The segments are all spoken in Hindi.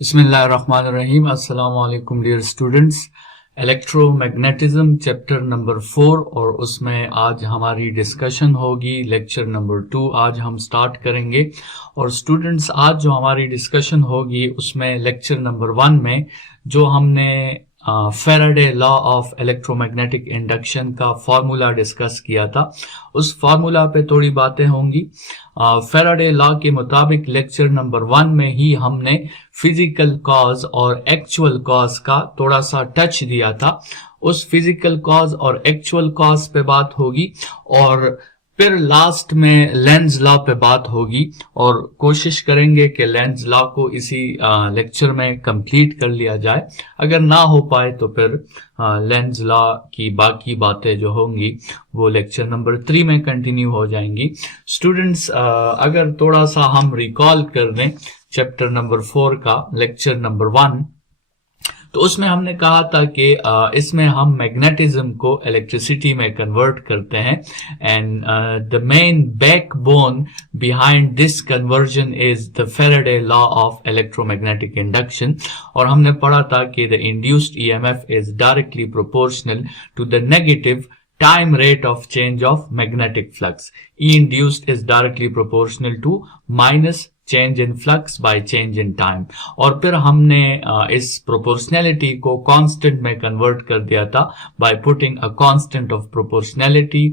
बिस्मिल्लाहिर्रहमानिर्रहीम। अस्सलाम वालेकुम dear students. Electromagnetism chapter number 4 और उसमें आज हमारी डिस्कशन होगी लेक्चर नंबर 2 आज हम स्टार्ट करेंगे। और स्टूडेंट्स आज जो हमारी डिस्कशन होगी उसमें लेक्चर नंबर 1 में जो हमने Faraday law of electromagnetic induction का फॉर्मूला डिस्कस किया था, उस फॉर्मूला पे थोड़ी बातें होंगी। फैराडे लॉ के मुताबिक लेक्चर नंबर 1 में ही हमने फिजिकल कॉज और एक्चुअल कॉज का थोड़ा सा टच दिया था। उस फिजिकल कॉज और एक्चुअल कॉज पे बात होगी और फिर लास्ट में लेंज लॉ पे बात होगी और कोशिश करेंगे कि लेंज लॉ को इसी लेक्चर में कंप्लीट कर लिया जाए। अगर ना हो पाए तो फिर लेंज लॉ की बाकी बातें जो होंगी वो लेक्चर नंबर 3 में कंटिन्यू हो जाएंगी। स्टूडेंट्स, अगर थोड़ा सा हम रिकॉल कर दें चैप्टर नंबर 4 का लेक्चर नंबर 1, तो उसमें हमने कहा था कि इसमें हम मैग्नेटिज्म को इलेक्ट्रिसिटी में कन्वर्ट करते हैं and the main backbone behind this conversion is the Faraday law of electromagnetic induction. और हमने पढ़ा था कि the induced EMF is directly proportional to the negative time rate of change of magnetic flux. E induced is directly proportional to minus change in flux by change in time. और फिर हमने इस proportionality को constant में convert कर दिया था by putting a constant of proportionality.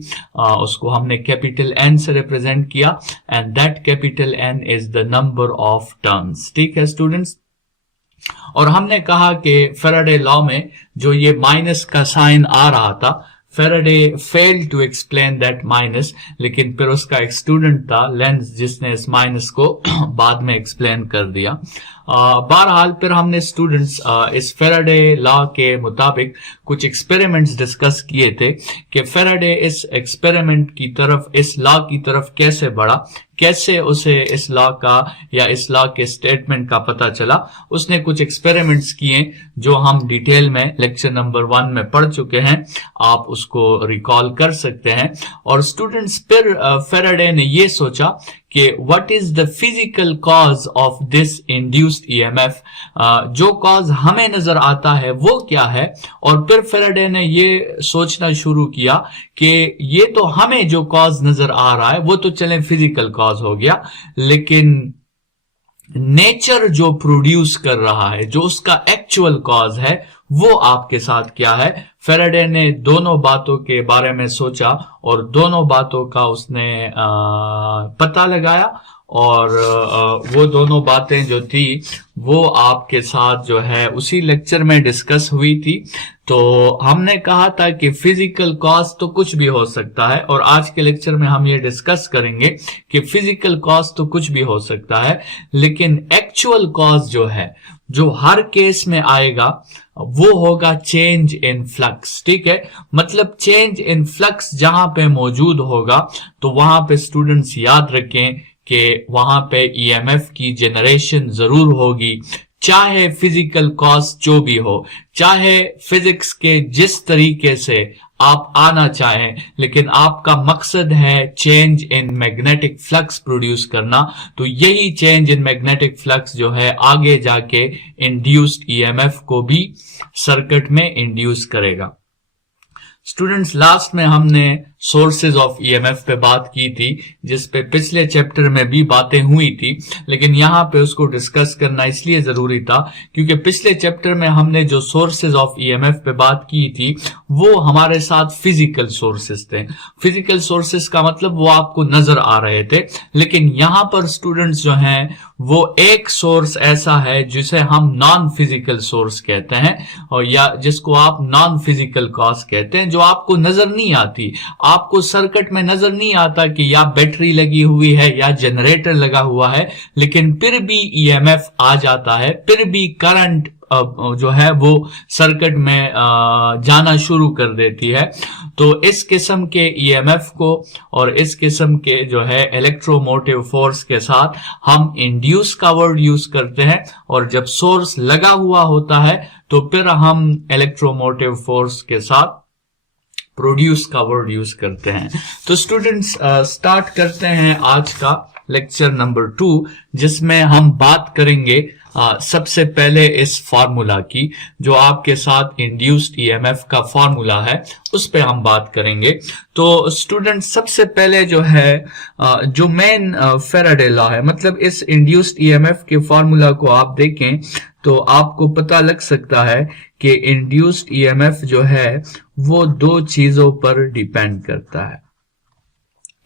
उसको हमने capital N से represent किया and that capital N is the number of turns. ठीक है स्टूडेंट्स। और हमने कहा कि फैराडे लॉ में जो ये माइनस का साइन आ रहा था, Faraday failed to explain that minus, लेकिन फिर उसका एक स्टूडेंट था लेंज जिसने इस माइनस को बाद में एक्सप्लेन कर दिया। बहरहाल फिर हमने स्टूडेंट्स इस फैराडे लॉ के मुताबिक कुछ एक्सपेरिमेंट्स डिस्कस किए थे कि फैराडे इस एक्सपेरिमेंट की तरफ, इस लॉ की तरफ कैसे बढ़ा, कैसे उसे इस लॉ का या इस लॉ के स्टेटमेंट का पता चला। उसने कुछ एक्सपेरिमेंट्स किए जो हम डिटेल में लेक्चर नंबर 1 में पढ़ चुके हैं, आप उसको रिकॉल कर सकते हैं। और स्टूडेंट्स फिर फैराडे ने ये सोचा कि what is the physical cause of this induced EMF, जो कॉज हमें नजर आता है वो क्या है। और फिर फैराडे ने ये सोचना शुरू किया कि ये तो हमें जो कॉज नजर आ रहा है वो तो चले फिजिकल कॉज हो गया, लेकिन नेचर जो प्रोड्यूस कर रहा है, जो उसका एक्चुअल कॉज है, वो आपके साथ क्या है। फैराडे ने दोनों बातों के बारे में सोचा और दोनों बातों का उसने पता लगाया और वो दोनों बातें जो थी वो आपके साथ जो है उसी लेक्चर में डिस्कस हुई थी। तो हमने कहा था कि फिजिकल कॉज तो कुछ भी हो सकता है और आज के लेक्चर में हम ये डिस्कस करेंगे कि फिजिकल कॉज तो कुछ भी हो सकता है, लेकिन एक्चुअल कॉज जो है, जो हर केस में आएगा, वो होगा चेंज इन फ्लक्स। ठीक है, मतलब चेंज इन फ्लक्स जहां पे मौजूद होगा तो वहां पे स्टूडेंट्स याद रखें कि वहां पे ईएमएफ की जनरेशन जरूर होगी, चाहे फिजिकल कॉज जो भी हो, चाहे फिजिक्स के जिस तरीके से आप आना चाहें, लेकिन आपका मकसद है change in magnetic flux produce करना, तो यही चेंज इन मैग्नेटिक फ्लक्स जो है आगे जाके इंड्यूस्ड ईएमएफ को भी सर्किट में इंड्यूस करेगा। स्टूडेंट्स, लास्ट में हमने सोर्सेज ऑफ ईएमएफ पे बात की थी, जिस पे पिछले चैप्टर में भी बातें हुई थी, लेकिन यहाँ पे उसको डिस्कस करना इसलिए जरूरी था क्योंकि पिछले चैप्टर में हमने जो सोर्सेज ऑफ ईएमएफ पे बात की थी वो हमारे साथ फिजिकल सोर्सेज थे। फिजिकल सोर्सेज का मतलब वो आपको नजर आ रहे थे, लेकिन यहाँ पर स्टूडेंट्स जो हैं वो एक सोर्स ऐसा है जिसे हम नॉन फिजिकल सोर्स कहते हैं, और या जिसको आप नॉन फिजिकल कॉज कहते हैं, जो आपको नजर नहीं आती, आपको सर्किट में नजर नहीं आता कि या बैटरी लगी हुई है या जनरेटर लगा हुआ है, लेकिन फिर भी ईएमएफ आ जाता है, फिर भी करंट जो है वो सर्किट में जाना शुरू कर देती है। तो इस किस्म के ईएमएफ को और इस किस्म के जो है इलेक्ट्रोमोटिव फोर्स के साथ हम इंड्यूस का वर्ड यूज करते हैं, और जब सोर्स लगा हुआ होता है तो फिर हम इलेक्ट्रोमोटिव फोर्स के साथ प्रोड्यूस का वर्ड यूज करते हैं। तो स्टूडेंट्स, स्टार्ट करते हैं आज का लेक्चर नंबर 2, जिसमें हम बात करेंगे सबसे पहले इस फार्मूला की, जो आपके साथ इंड्यूस्ड ईएमएफ का फार्मूला है, उस पे हम बात करेंगे। तो स्टूडेंट, सबसे पहले जो है जो मेन फैराडे लॉ है, मतलब इस इंड्यूस्ड ईएमएफ के फार्मूला को आप देखें तो आपको पता लग सकता है कि इंड्यूस्ड ईएमएफ जो है वो दो चीजों पर डिपेंड करता है।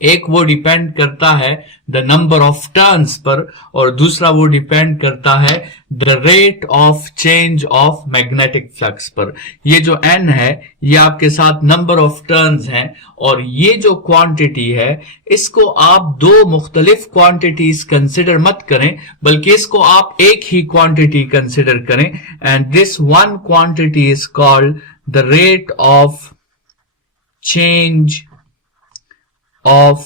एक वो डिपेंड करता है the number of turns per, और दूसरा वो डिपेंड करता है the rate of change of magnetic flux पर। ये जो n है ये आपके साथ नंबर ऑफ टर्न्स हैं, और ये जो क्वांटिटी है इसको आप दो मुख्तलिफ क्वांटिटीज कंसिडर मत करें, बल्कि इसको आप एक ही क्वांटिटी कंसिडर करें, and this one quantity is called the rate of change of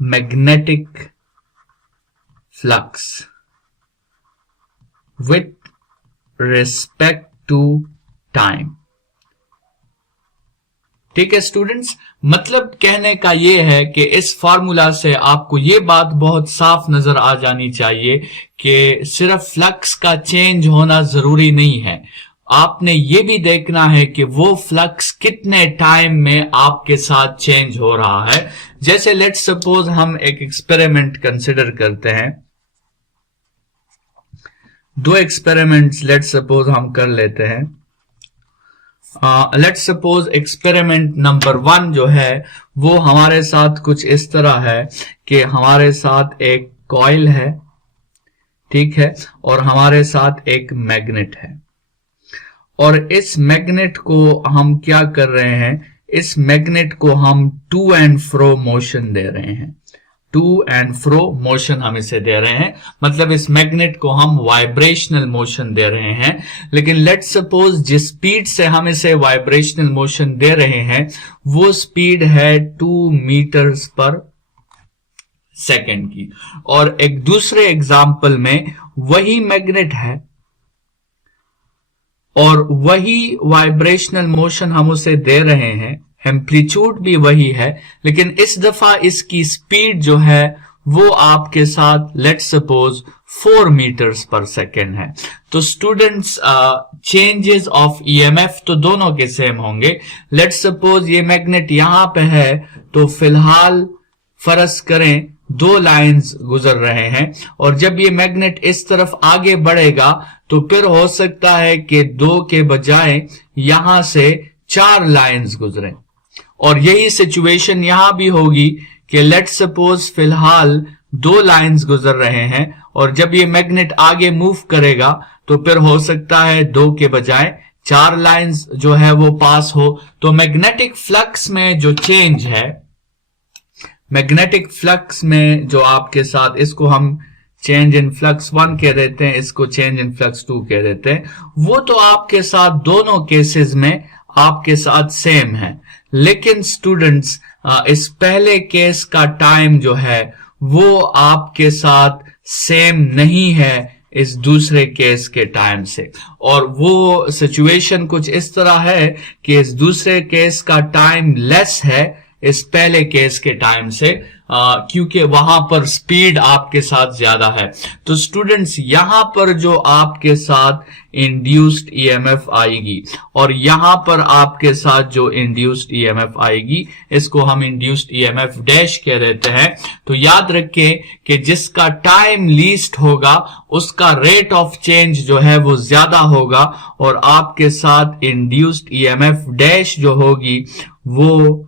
magnetic flux with respect to time। ठीक है स्टूडेंट्स, मतलब कहने का ये है कि इस फार्मूला से आपको ये बात बहुत साफ नजर आ जानी चाहिए कि सिर्फ फ्लक्स का चेंज होना जरूरी नहीं है, आपने ये भी देखना है कि वो फ्लक्स कितने टाइम में आपके साथ चेंज हो रहा है। जैसे लेट्स सपोज हम एक एक्सपेरिमेंट कंसिडर करते हैं, दो एक्सपेरिमेंट्स लेट्स सपोज हम कर लेते हैं। लेट्स सपोज एक्सपेरिमेंट नंबर 1 जो है वो हमारे साथ कुछ इस तरह है कि हमारे साथ एक कॉइल है, ठीक है, और हमारे साथ एक मैग्नेट है, और इस मैग्नेट को हम क्या कर रहे हैं, इस मैग्नेट को हम टू एंड फ्रो मोशन दे रहे हैं, टू एंड फ्रो मोशन हम इसे दे रहे हैं, मतलब इस मैग्नेट को हम वाइब्रेशनल मोशन दे रहे हैं। लेकिन लेट्स सपोज जिस स्पीड से हम इसे वाइब्रेशनल मोशन दे रहे हैं वो स्पीड है 2 मीटर्स पर सेकेंड की, और एक दूसरे एग्जाम्पल में वही मैग्नेट है और वही वाइब्रेशनल मोशन हम उसे दे रहे हैं, एम्पलीट्यूड भी वही है, लेकिन इस दफा इसकी स्पीड जो है वो आपके साथ लेट्स सपोज 4 मीटर्स पर सेकेंड है। तो स्टूडेंट्स, चेंजेस ऑफ ईएमएफ तो दोनों के सेम होंगे। लेट्स सपोज ये मैग्नेट यहां पे है, तो फिलहाल फर्ज करें 2 लाइंस गुजर रहे हैं, और जब ये मैग्नेट इस तरफ आगे बढ़ेगा तो फिर हो सकता है कि 2 के बजाय यहां से 4 लाइंस गुजरें, और यही सिचुएशन यहां भी होगी कि लेट्स सपोज फिलहाल 2 लाइंस गुजर रहे हैं, और जब ये मैग्नेट आगे मूव करेगा तो फिर हो सकता है 2 के बजाय 4 लाइंस जो है वो पास हो। तो मैग्नेटिक फ्लक्स में जो चेंज है, मैग्नेटिक फ्लक्स में जो आपके साथ, इसको हम चेंज इन फ्लक्स 1 कह देते हैं, इसको चेंज इन फ्लक्स 2 कह देते हैं, वो तो आपके साथ दोनों केसेस में आपके साथ सेम है। लेकिन स्टूडेंट्स, इस पहले केस का टाइम जो है वो आपके साथ सेम नहीं है इस दूसरे केस के टाइम से, और वो सिचुएशन कुछ इस तरह है कि इस दूसरे केस का टाइम लेस है इस पहले केस के टाइम से, क्योंकि वहां पर स्पीड आपके साथ ज्यादा है। तो स्टूडेंट्स, यहां पर जो आपके साथ इंड्यूस्ड ईएमएफ आएगी और यहां पर आपके साथ जो इंड्यूस्ड ईएमएफ आएगी, इसको हम इंड्यूस्ड ईएमएफ डैश कह देते हैं। तो याद रखें कि जिसका टाइम लीस्ट होगा उसका रेट ऑफ चेंज जो है वो ज्यादा होगा, और आपके साथ इंड्यूस्ड ईएमएफ डैश जो होगी वो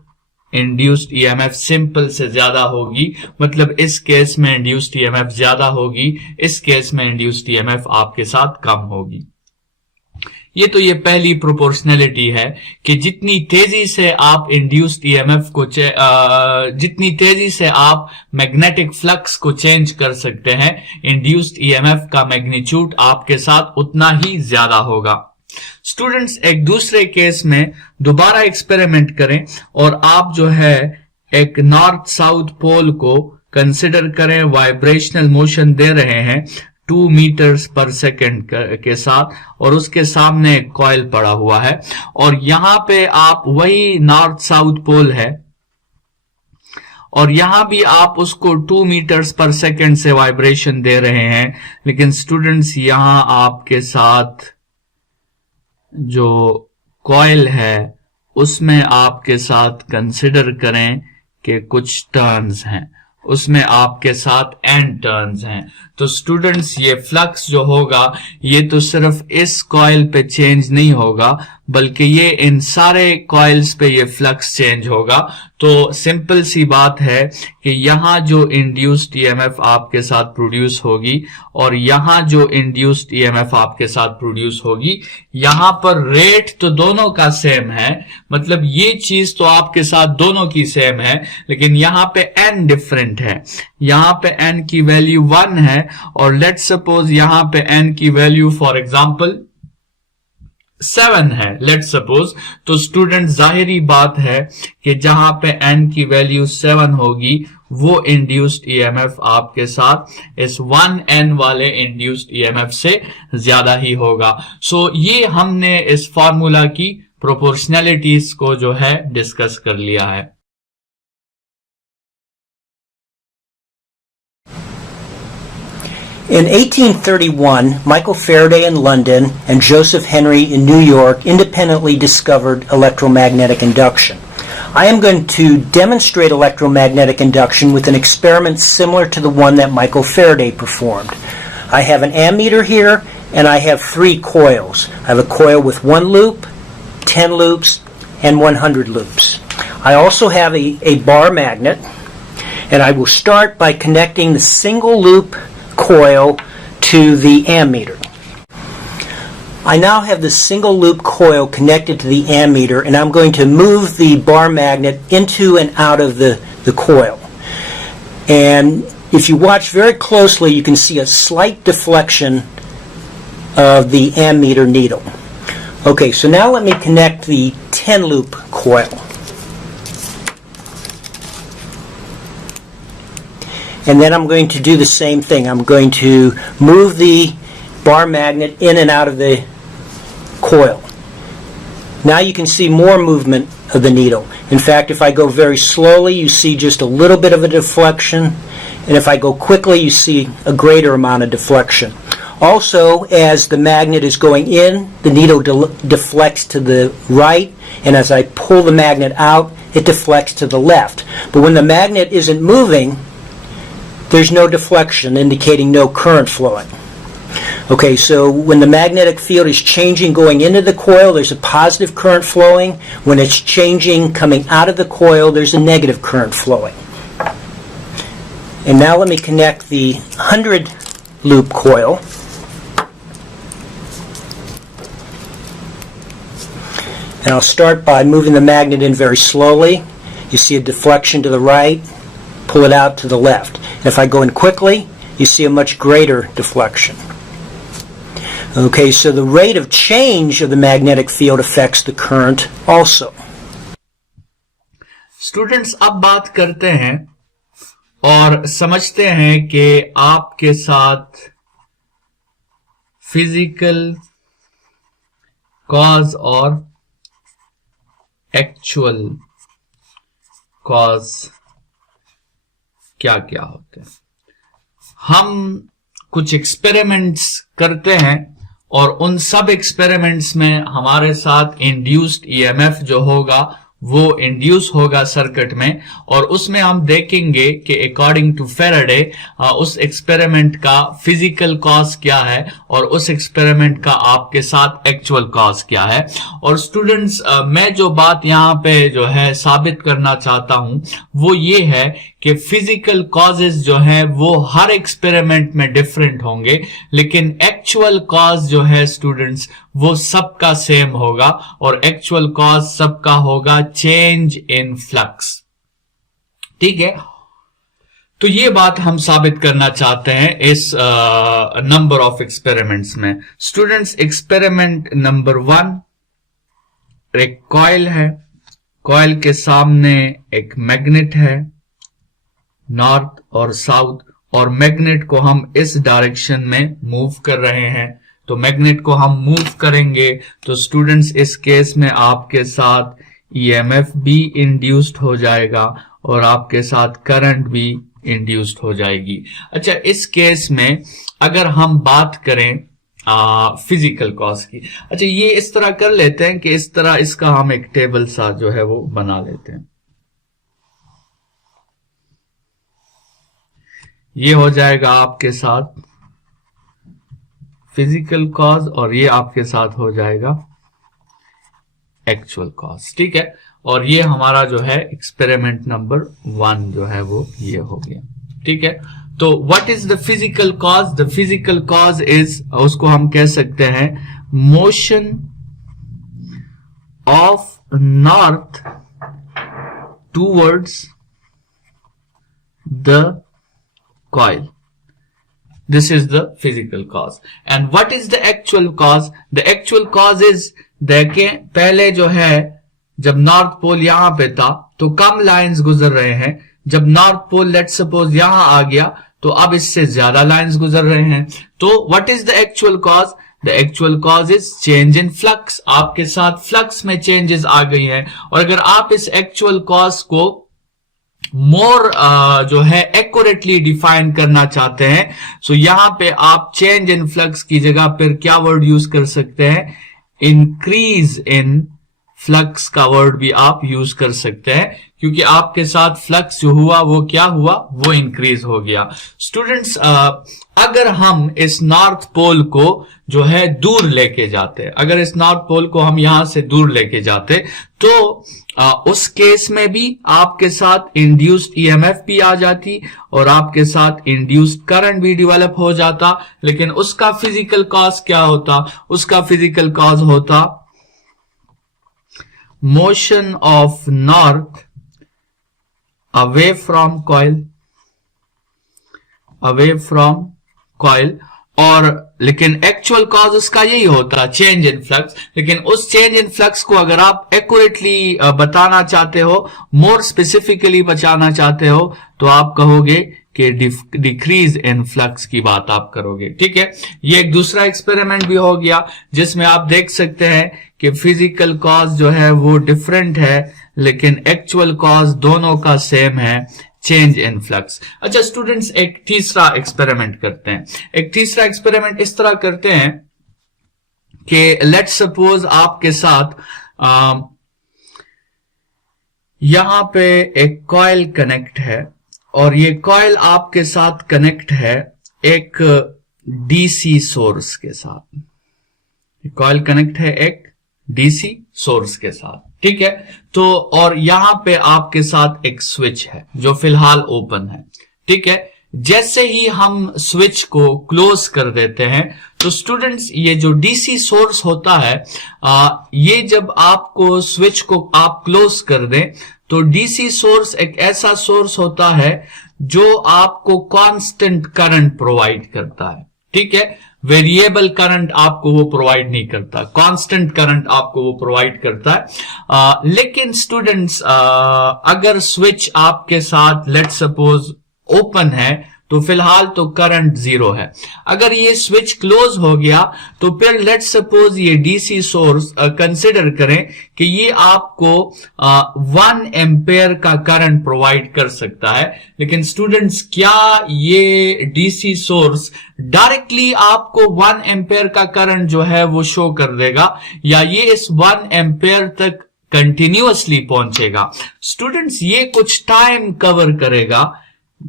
इंड्यूस्ड ईएमएफ सिंपल से ज्यादा होगी, मतलब इस केस में इंड्यूस्ड ईएमएफ ज्यादा होगी, इस केस में इंड्यूस्ड ईएमएफ आपके साथ कम होगी। ये तो ये पहली प्रोपोर्शनैलिटी है कि जितनी तेजी से आप इंड्यूस्ड ईएमएफ को जितनी तेजी से आप मैग्नेटिक फ्लक्स को चेंज कर सकते हैं, इंड्यूस्ड ईएमएफ का मैग्नीट्यूड आपके साथ उतना ही ज्यादा होगा। स्टूडेंट्स, एक दूसरे केस में दोबारा एक्सपेरिमेंट करें और आप जो है एक नॉर्थ साउथ पोल को कंसिडर करें, वाइब्रेशनल मोशन दे रहे हैं 2 मीटर्स पर सेकेंड के साथ, और उसके सामने एक कॉइल पड़ा हुआ है, और यहां पे आप वही नॉर्थ साउथ पोल है और यहां भी आप उसको 2 मीटर्स पर सेकेंड से वाइब्रेशन दे रहे हैं, लेकिन स्टूडेंट्स यहां आपके साथ जो कॉइल है उसमें आपके साथ कंसिडर करें कि कुछ टर्न्स हैं, उसमें आपके साथ n टर्न्स हैं। तो स्टूडेंट्स ये फ्लक्स जो होगा ये तो सिर्फ इस कॉइल पे चेंज नहीं होगा, बल्कि ये इन सारे कॉइल्स पे ये फ्लक्स चेंज होगा। तो सिंपल सी बात है कि यहां जो इंड्यूस्ड ईएमएफ आपके साथ प्रोड्यूस होगी और यहां जो इंड्यूस्ड ईएमएफ आपके साथ प्रोड्यूस होगी, यहां पर रेट तो दोनों का सेम है, मतलब ये चीज तो आपके साथ दोनों की सेम है, लेकिन यहां पे n डिफरेंट है। यहां पे n की वैल्यू 1 है और लेट्स सपोज यहां पे n की वैल्यू फॉर एग्जांपल 7 है, लेट्स सपोज। तो स्टूडेंट जाहिरी बात है कि जहां पे n की वैल्यू 7 होगी वो इंड्यूस्ड ईएमएफ आपके साथ इस 1n वाले इंड्यूस्ड ईएमएफ से ज्यादा ही होगा। सो ये हमने इस फॉर्मूला की प्रोपोर्शनैलिटीज को जो है डिस्कस कर लिया है। In 1831, Michael Faraday in London and Joseph Henry in New York independently discovered electromagnetic induction. I am going to demonstrate electromagnetic induction with an experiment similar to the one that Michael Faraday performed. I have an ammeter here and I have 3 coils. I have a coil with 1 loop, 10 loops, and 100 loops. I also have a bar magnet, and I will start by connecting the single loop coil to the ammeter. I now have the single loop coil connected to the ammeter, and I'm going to move the bar magnet into and out of the coil. And if you watch very closely, you can see a slight deflection of the ammeter needle. Okay, so now let me connect the 10 loop coil. And then I'm going to do the same thing. I'm going to move the bar magnet in and out of the coil. Now you can see more movement of the needle. In fact, if I go very slowly, you see just a little bit of a deflection. And if I go quickly, you see a greater amount of deflection. Also, as the magnet is going in, the needle deflects to the right. And as I pull the magnet out, it deflects to the left. But when the magnet isn't moving, there's no deflection, indicating no current flowing. Okay, so when the magnetic field is changing going into the coil, there's a positive current flowing. When it's changing coming out of the coil, there's a negative current flowing. And now let me connect the 100 loop coil. And I'll start by moving the magnet in very slowly. You see a deflection to the right, pull it out to the left. And if I go in quickly, you see a much greater deflection. Okay, so the rate of change of the magnetic field affects the current also. Students अब बात करते हैं और समझते हैं कि आपके साथ फिजिकल कॉज और एक्चुअल कॉज क्या क्या होते हैं। हम कुछ एक्सपेरिमेंट्स करते हैं और उन सब एक्सपेरिमेंट्स में हमारे साथ इंड्यूस्ड ईएमएफ जो होगा वो इंड्यूस होगा सर्किट में, और उसमें हम देखेंगे कि अकॉर्डिंग टू फेराडे उस एक्सपेरिमेंट का फिजिकल कॉज क्या है और उस एक्सपेरिमेंट का आपके साथ एक्चुअल कॉज क्या है। और स्टूडेंट्स, मैं जो बात यहाँ पे जो है साबित करना चाहता हूं वो ये है कि फिजिकल कॉजेज जो है वो हर एक्सपेरिमेंट में डिफरेंट होंगे, लेकिन एक्चुअल कॉज जो है स्टूडेंट्स वो सबका सेम होगा, और एक्चुअल कॉज सबका होगा चेंज इन फ्लक्स। ठीक है, तो ये बात हम साबित करना चाहते हैं इस नंबर ऑफ एक्सपेरिमेंट्स में। स्टूडेंट्स, एक्सपेरिमेंट नंबर 1, एक कॉइल है, कॉइल के सामने एक मैग्नेट है नॉर्थ और साउथ, और मैग्नेट को हम इस डायरेक्शन में मूव कर रहे हैं। तो मैग्नेट को हम मूव करेंगे तो स्टूडेंट्स इस केस में आपके साथ ईएमएफ भी इंड्यूस्ड हो जाएगा, और आपके साथ करंट भी इंड्यूस्ड हो जाएगी। अच्छा, इस केस में अगर हम बात करें फिजिकल कॉज की, अच्छा ये इस तरह कर लेते हैं कि इस तरह इसका हम एक टेबल सा जो है वो बना लेते हैं। ये हो जाएगा आपके साथ फिजिकल कॉज और ये आपके साथ हो जाएगा एक्चुअल कॉज, ठीक है। और ये हमारा जो है एक्सपेरिमेंट नंबर 1 जो है वो ये हो गया, ठीक है। तो what is the physical cause? The physical cause is, उसको हम कह सकते हैं motion of north towards the coil. This is the physical cause. And what is the actual cause? The actual cause is, देखें पहले जो है जब नॉर्थ पोल यहां पे था तो कम लाइंस गुजर रहे हैं, जब नॉर्थ पोल लेट्स सपोज यहां आ गया तो अब इससे ज्यादा लाइंस गुजर रहे हैं। तो what is the actual cause? The actual cause is change in flux. आपके साथ फ्लक्स में चेंजेस आ गई हैं, और अगर आप इस एक्चुअल कॉज को मोर जो है एक्यूरेटली डिफाइन करना चाहते हैं, सो यहां पे आप चेंज इन फ्लक्स की जगह पर क्या वर्ड यूज कर सकते हैं? इंक्रीज इन फ्लक्स का वर्ड भी आप यूज कर सकते हैं, क्योंकि आपके साथ फ्लक्स जो हुआ वो क्या हुआ? वो इंक्रीज हो गया। स्टूडेंट्स, अगर हम इस नॉर्थ पोल को जो है दूर लेके जाते, अगर इस नॉर्थ पोल को हम यहां से दूर लेके जाते तो उस केस में भी आपके साथ इंड्यूस्ड ईएमएफ भी आ जाती और आपके साथ इंड्यूस्ड करंट भी डेवलप हो जाता, लेकिन उसका फिजिकल कॉज क्या होता? उसका फिजिकल कॉज होता motion of north away from coil, और लेकिन एक्चुअल कॉज उसका यही होता चेंज इन फ्लक्स। लेकिन उस चेंज इन फ्लक्स को अगर आप एक्यूरेटली बताना चाहते हो, मोर स्पेसिफिकली बचाना चाहते हो, तो आप कहोगे कि डिक्रीज इन फ्लक्स की बात आप करोगे, ठीक है। ये एक दूसरा एक्सपेरिमेंट भी हो गया जिसमें आप देख सकते हैं कि फिजिकल कॉज जो है वो डिफरेंट है, लेकिन एक्चुअल कॉज दोनों का सेम है, चेंज इन फ्लक्स। अच्छा स्टूडेंट्स, एक तीसरा एक्सपेरिमेंट करते हैं। एक तीसरा एक्सपेरिमेंट इस तरह करते हैं कि लेट्स सपोज आपके साथ यहां पे एक कॉइल कनेक्ट है, और ये कॉइल आपके साथ कनेक्ट है एक डीसी सोर्स के साथ। कॉइल कनेक्ट है एक डीसी सोर्स के साथ, ठीक है। तो और यहां पे आपके साथ एक स्विच है जो फिलहाल ओपन है, ठीक है। जैसे ही हम स्विच को क्लोज कर देते हैं तो स्टूडेंट्स, ये जो डीसी सोर्स होता है, ये जब आपको स्विच को आप क्लोज कर दें तो डीसी सोर्स एक ऐसा सोर्स होता है जो आपको कांस्टेंट करंट प्रोवाइड करता है, ठीक है। वेरिएबल करंट आपको वो प्रोवाइड नहीं करता, कांस्टेंट करंट आपको वो प्रोवाइड करता है। लेकिन स्टूडेंट्स, अगर स्विच आपके साथ लेट्स सपोज ओपन है तो फिलहाल तो करंट 0 है। अगर ये स्विच क्लोज हो गया तो फिर लेट्स सपोज ये डीसी सोर्स कंसिडर करें कि ये आपको 1 एम्पेयर का करंट प्रोवाइड कर सकता है। लेकिन स्टूडेंट्स, क्या ये डीसी सोर्स डायरेक्टली आपको 1 एम्पेयर का करंट जो है वो शो कर देगा, या ये इस 1 एम्पेयर तक कंटिन्यूअसली पहुंचेगा? स्टूडेंट्स, ये कुछ टाइम कवर करेगा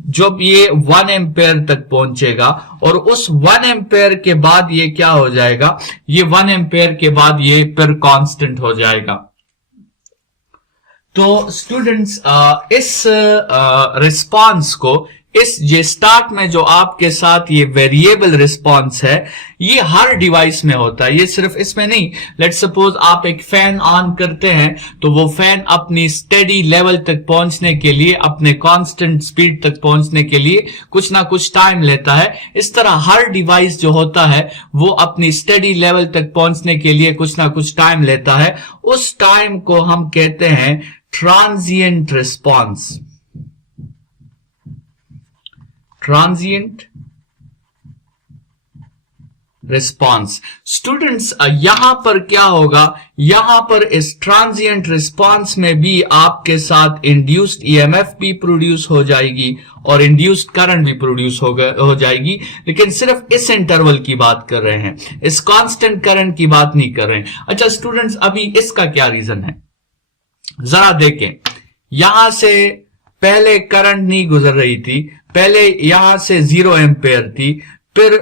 जब ये 1 एम्पेयर तक पहुंचेगा, और उस 1 एम्पेयर के बाद ये क्या हो जाएगा? ये 1 एम्पेयर के बाद ये फिर कांस्टेंट हो जाएगा। तो स्टूडेंट्स, इस रिस्पांस को, इस ये स्टार्ट में जो आपके साथ ये वेरिएबल रिस्पांस है, ये हर डिवाइस में होता है, ये सिर्फ इसमें नहीं। लेट्स सपोज आप एक फैन ऑन करते हैं तो वो फैन अपनी स्टेडी लेवल तक पहुंचने के लिए, अपने कांस्टेंट स्पीड तक पहुंचने के लिए कुछ ना कुछ टाइम लेता है। इस तरह हर डिवाइस जो होता है वो अपनी स्टेडी लेवल तक पहुंचने के लिए कुछ ना कुछ टाइम लेता है। उस टाइम को हम कहते हैं transient response. Transient response. Students यहां पर क्या होगा, यहां पर इस ट्रांजिएंट रिस्पॉन्स में भी आपके साथ इंड्यूस्ड ईएमएफ भी प्रोड्यूस हो जाएगी और इंड्यूस्ड करंट भी प्रोड्यूस हो जाएगी, लेकिन सिर्फ इस इंटरवल की बात कर रहे हैं, इस कांस्टेंट करंट की बात नहीं कर रहे हैं। अच्छा स्टूडेंट्स, अभी इसका क्या रीजन है, जरा देखें। यहां से पहले करंट नहीं गुजर रही थी, पहले यहां से 0 एम्पेयर थी, फिर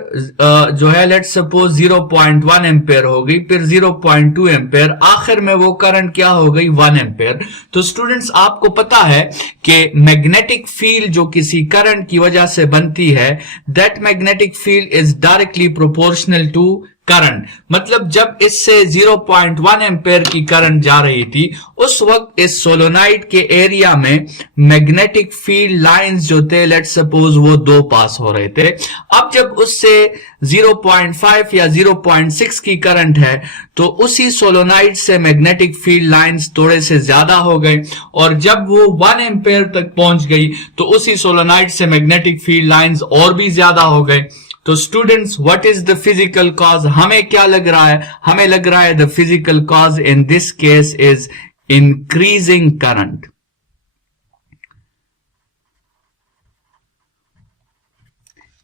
जो है लेट्स सपोज 0.1 एम्पेयर हो गई, फिर 0.2 एम्पेयर, आखिर में वो करंट क्या हो गई 1 एम्पेयर। तो स्टूडेंट्स आपको पता है कि मैग्नेटिक फील्ड जो किसी करंट की वजह से बनती है, that magnetic field is directly proportional to current. मतलब जब इससे 0.1 एम्पेयर की करंट जा रही थी, उस वक्त इस सोलोनाइड के एरिया में मैग्नेटिक फील्ड लाइंस जो थे लेट्स सपोज वो 2 पास हो रहे थे। अब जब उससे 0.5 या 0.6 की करंट है, तो उसी सोलोनाइड से मैग्नेटिक फील्ड लाइंस थोड़े से ज्यादा हो गए, और जब वो 1 एम्पेयर तक पहुंच गई तो उसी सोलोनाइड से मैग्नेटिक फील्ड लाइंस और भी ज्यादा हो गए। तो students what is the physical cause, हमें क्या लग रहा है, हमें लग रहा है the physical cause in this case is increasing current.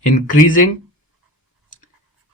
Increasing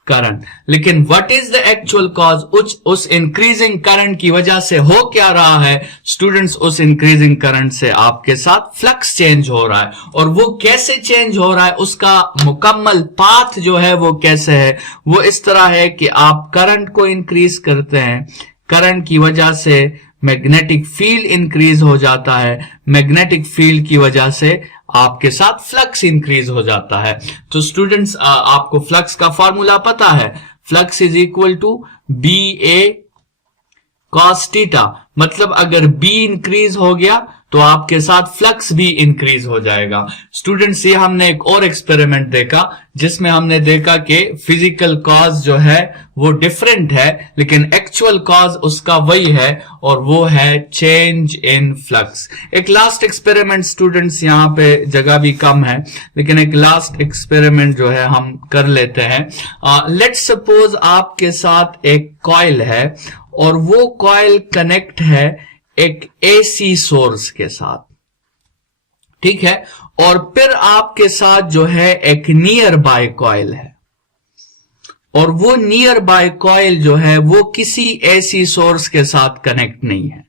current, लेकिन what is the actual cause, उस इंक्रीजिंग करंट की वजह से हो क्या रहा है स्टूडेंट्स, उस इंक्रीजिंग करंट से आपके साथ फ्लक्स चेंज हो रहा है, और वो कैसे चेंज हो रहा है, उसका मुकम्मल पाथ जो है वो कैसे है, वो इस तरह है कि आप करंट को इंक्रीज करते हैं, करंट की वजह से मैग्नेटिक फील्ड इंक्रीज हो जाता है, मैग्नेटिक फील्ड की वजह से आपके साथ फ्लक्स इंक्रीज हो जाता है। तो स्टूडेंट्स आपको फ्लक्स का फॉर्मूला पता है, flux is equal to B A cos theta. मतलब अगर बी इंक्रीज हो गया तो आपके साथ फ्लक्स भी इंक्रीज हो जाएगा। स्टूडेंट्स ये हमने एक और एक्सपेरिमेंट देखा जिसमें हमने देखा कि फिजिकल कॉज जो है वो डिफरेंट है, लेकिन एक्चुअल कॉज उसका वही है, और वो है चेंज इन फ्लक्स। एक लास्ट एक्सपेरिमेंट स्टूडेंट्स, यहाँ पे जगह भी कम है, लेकिन एक लास्ट एक्सपेरिमेंट जो है हम कर लेते हैं। लेट्स सपोज आपके साथ एक कॉइल है और वो कॉइल कनेक्ट है एक एसी सोर्स के साथ, ठीक है, और फिर आपके साथ जो है एक नियर बाय कॉइल है, और वो नियर बाय कॉइल जो है वो किसी एसी सोर्स के साथ कनेक्ट नहीं है,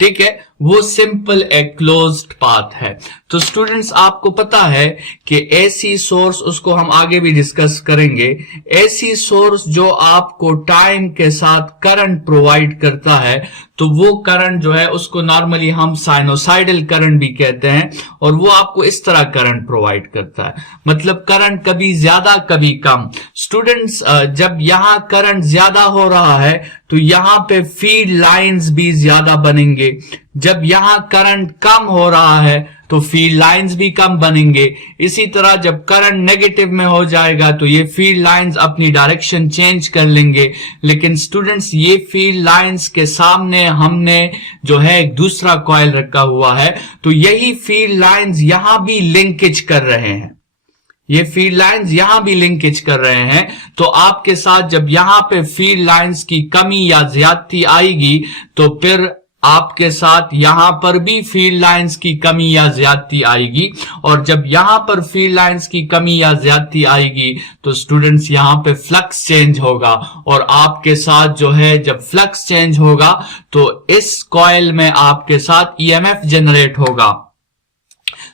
ठीक है, वो सिंपल एक क्लोज्ड पाथ है। तो स्टूडेंट्स आपको पता है कि एसी सोर्स, उसको हम आगे भी डिस्कस करेंगे, एसी सोर्स जो आपको टाइम के साथ करंट प्रोवाइड करता है, तो वो करंट जो है उसको नॉर्मली हम साइनोसाइडल करंट भी कहते हैं, और वो आपको इस तरह करंट प्रोवाइड करता है, मतलब करंट कभी ज्यादा कभी कम। स्टूडेंट्स जब यहां करंट ज्यादा हो रहा है तो यहां पे फील्ड लाइंस भी ज्यादा बनेंगे, जब यहां करंट कम हो रहा है तो फील्ड लाइंस भी कम बनेंगे। इसी तरह जब करंट नेगेटिव में हो जाएगा तो ये फील्ड लाइंस अपनी डायरेक्शन चेंज कर लेंगे। लेकिन स्टूडेंट्स ये फील्ड लाइंस के सामने हमने जो है एक दूसरा कॉइल रखा हुआ है, तो यही फील्ड लाइंस यहां भी लिंकेज कर रहे हैं, ये फील्ड लाइंस यहां भी लिंकेज कर रहे हैं। तो आपके साथ जब यहां पे फील्ड लाइंस की कमी या ज्यादती आएगी तो फिर आपके साथ यहां पर भी फील्ड लाइंस की कमी या ज्यादती आएगी, और जब यहां पर फील्ड लाइंस की कमी या ज्यादती आएगी तो स्टूडेंट्स यहां पे फ्लक्स चेंज होगा, और आपके साथ जो है जब फ्लक्स चेंज होगा तो इस कॉइल में आपके साथ ईएमएफ जनरेट होगा।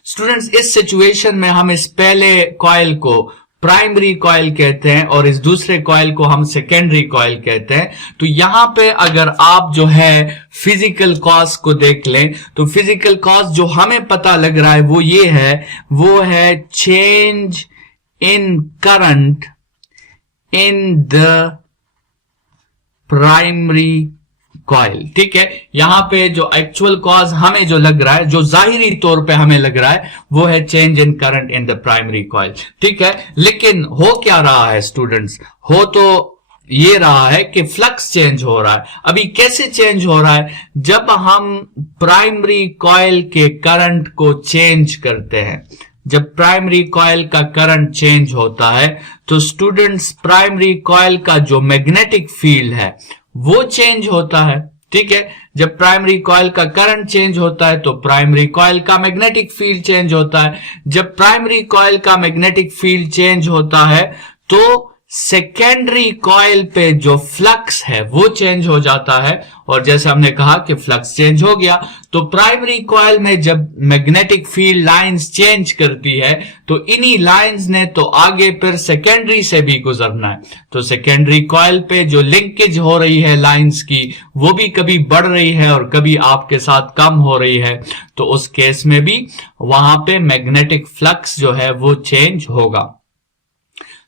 स्टूडेंट्स इस सिचुएशन में हम इस पहले कॉइल को प्राइमरी कॉइल कहते हैं और इस दूसरे कॉइल को हम सेकेंडरी कॉइल कहते हैं। तो यहां पे अगर आप जो है फिजिकल कॉज को देख लें तो फिजिकल कॉज जो हमें पता लग रहा है वो ये है, वो है change in current in the primary coil, ठीक है। यहां पे जो एक्चुअल कॉज हमें जो लग रहा है, जो जाहिरी तौर पे हमें लग रहा है, वो है change in current in the primary coil, ठीक है। लेकिन हो क्या रहा है स्टूडेंट्स, हो तो ये रहा है कि फ्लक्स चेंज हो रहा है। अभी कैसे चेंज हो रहा है, जब हम प्राइमरी कॉइल के करंट को चेंज करते हैं, जब प्राइमरी कॉइल का करंट चेंज होता है तो स्टूडेंट्स प्राइमरी कॉइल का जो मैग्नेटिक फील्ड है वो चेंज होता है। ठीक है, जब प्राइमरी कॉइल का करंट चेंज होता है तो प्राइमरी कॉइल का मैग्नेटिक फील्ड चेंज होता है। जब प्राइमरी कॉइल का मैग्नेटिक फील्ड चेंज होता है तो सेकेंडरी कॉइल पे जो फ्लक्स है वो चेंज हो जाता है, और जैसे हमने कहा कि फ्लक्स चेंज हो गया तो प्राइमरी कॉइल में जब मैग्नेटिक फील्ड लाइंस चेंज करती है तो इन्हीं लाइंस ने तो आगे फिर सेकेंडरी से भी गुजरना है। तो सेकेंडरी कॉइल पे जो लिंकेज हो रही है लाइंस की वो भी कभी बढ़ रही है और कभी आपके साथ कम हो रही है, तो उस केस में भी वहां पे मैग्नेटिक फ्लक्स जो है वो चेंज होगा।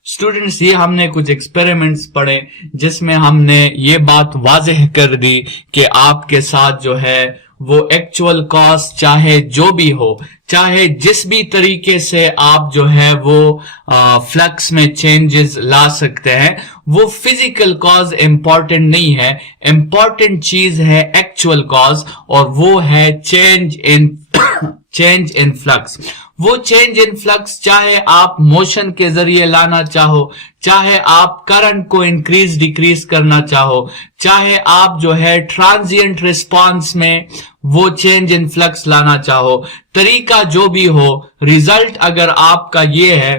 स्टूडेंट्स, ये हमने कुछ एक्सपेरिमेंट्स पढ़े जिसमें हमने ये बात वाज़ेह कर दी कि आपके साथ जो है वो एक्चुअल कॉज चाहे जो भी हो, चाहे जिस भी तरीके से आप जो है वो फ्लक्स में चेंजेस ला सकते हैं, वो फिजिकल कॉज इंपॉर्टेंट नहीं है। इंपॉर्टेंट चीज है एक्चुअल कॉज, और वो है चेंज इन फ्लक्स। वो चेंज इन फ्लक्स चाहे आप मोशन के जरिए लाना चाहो, चाहे आप करंट को इंक्रीज डिक्रीज करना चाहो, चाहे आप जो है ट्रांजिएंट रिस्पांस में वो चेंज इन फ्लक्स लाना चाहो, तरीका जो भी हो, रिजल्ट अगर आपका ये है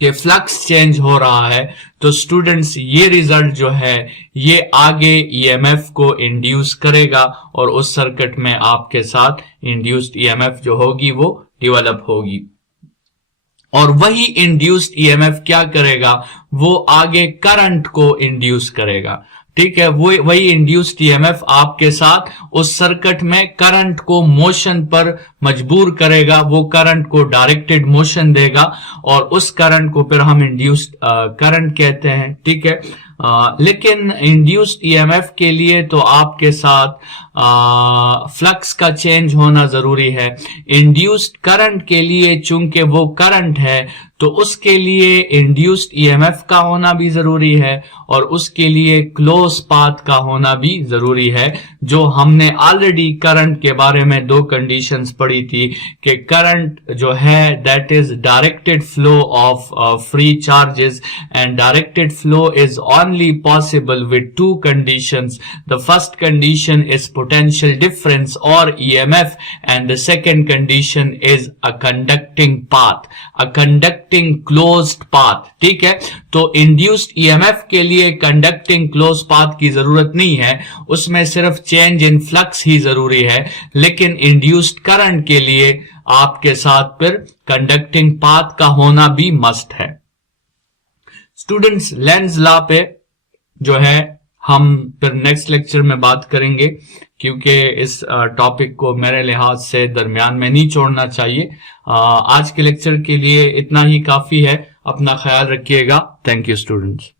कि फ्लक्स चेंज हो रहा है तो स्टूडेंट्स ये रिजल्ट जो है ये आगे ईएमएफ को इंड्यूस करेगा और उस सर्किट में आपके साथ इंड्यूस्ड ईएमएफ जो होगी वो डेवलप होगी। और वही इंड्यूस्ड ईएमएफ क्या करेगा, वो आगे करंट को इंड्यूस करेगा। ठीक है, वो वही इंड्यूस्ड ईएमएफ आपके साथ उस सर्किट में करंट को मोशन पर मजबूर करेगा, वो करंट को डायरेक्टेड मोशन देगा और उस करंट को फिर हम इंड्यूस्ड करंट कहते हैं। ठीक है, लेकिन इंड्यूस्ड ईएमएफ के लिए तो आपके साथ फ्लक्स का चेंज होना जरूरी है। इंड्यूस्ड करंट के लिए चूंकि वो करंट है तो उसके लिए इंड्यूस्ड ईएमएफ का होना भी जरूरी है और उसके लिए क्लोज पाथ का होना भी जरूरी है, जो हमने ऑलरेडी करंट के बारे में दो कंडीशंस पढ़ी थी कि करंट जो है that is directed flow of free charges and directed flow is only possible with two conditions. The first condition is potential difference or EMF and the second condition is a conducting path, a conducting closed path। ठीक है, तो induced EMF के लिए conducting closed path की जरूरत नहीं है, उसमें सिर्फ change in flux ही जरूरी है, लेकिन induced current के लिए आपके साथ फिर conducting path का होना भी मस्ट है। स्टूडेंट्स, लेंज लॉ पे जो है हम फिर नेक्स्ट लेक्चर में बात करेंगे, क्योंकि इस टॉपिक को मेरे लिहाज से दरमियान में नहीं छोड़ना चाहिए। आज के लेक्चर के लिए इतना ही काफी है। अपना ख्याल रखिएगा। Thank you students.